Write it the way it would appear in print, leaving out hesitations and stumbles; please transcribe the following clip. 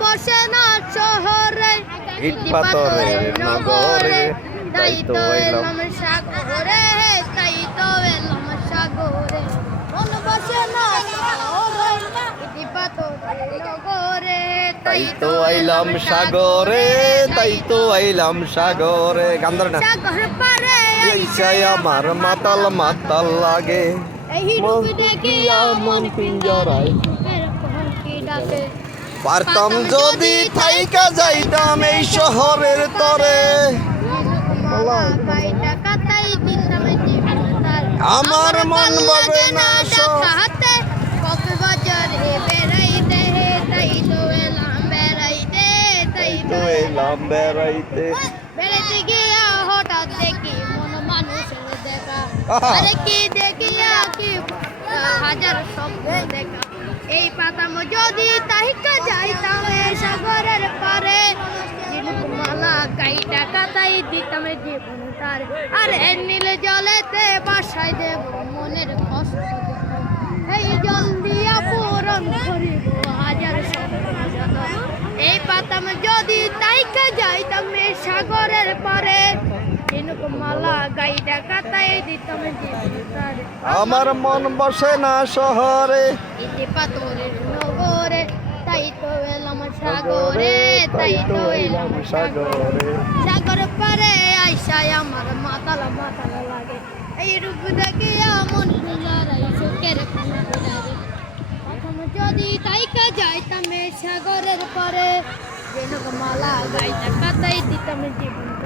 বসে না শহরে ইট পাথরের নগরে তাই তো এলাম সাগরে তাই তো এলাম সাগরে মন বসে না শহরে ইট পাথরের নগরে তাই তো আইলাম সাগরে তাই তো আইলাম সাগরে গান ধরে না সাগর পারে চাই আমার মাতাল মাতাল লাগে এই রূপে দেখিয়া মন পিঞ্জরায় এরকম কি ডাকে পারতাম যদি থাইকা যাইতাম এই শহরের তরে আমার মন বলে না হাতে কক্সবাজার বেড়াইতে তাই তো এলাম বেড়াইতে তাই তো এলাম বেড়াইতে বেড়াইতে গিয়া হঠাৎ দেখি মন মানুষের দেখা আরে কি দেখিয়া কি হাজার স্বপ্ন দেখা এই পাতাম যদি তাহিকা যাইতাম এই সাগরের পারে মালা গাইটা কাতাই দিতাম জীবন তার আর নীল জলেতে বাসায় দেব মনের কষ্ট এই জল দিয়া পূরণ করিব হাজার স্বপ্ন এই পাতাম যদি তাইকা যাইতাম এই সাগরের পারে মালা গাইটা কাতাই দিতাম জীবন তার আমার মন বসে না শহরে ইতি পাথরের নগরে তাই তো এলাম সাগরে তাই তো এলাম সাগরে সাগর পারে আইসায় আমার মাতাল মাতাল লাগে এই রূপ দেখিয়া মন গুলারাই সুখের লাগে প্রথম যদি তাইকা যাইতাম সাগরের পরে মালা গাইটা কাতাই দিতাম জীবন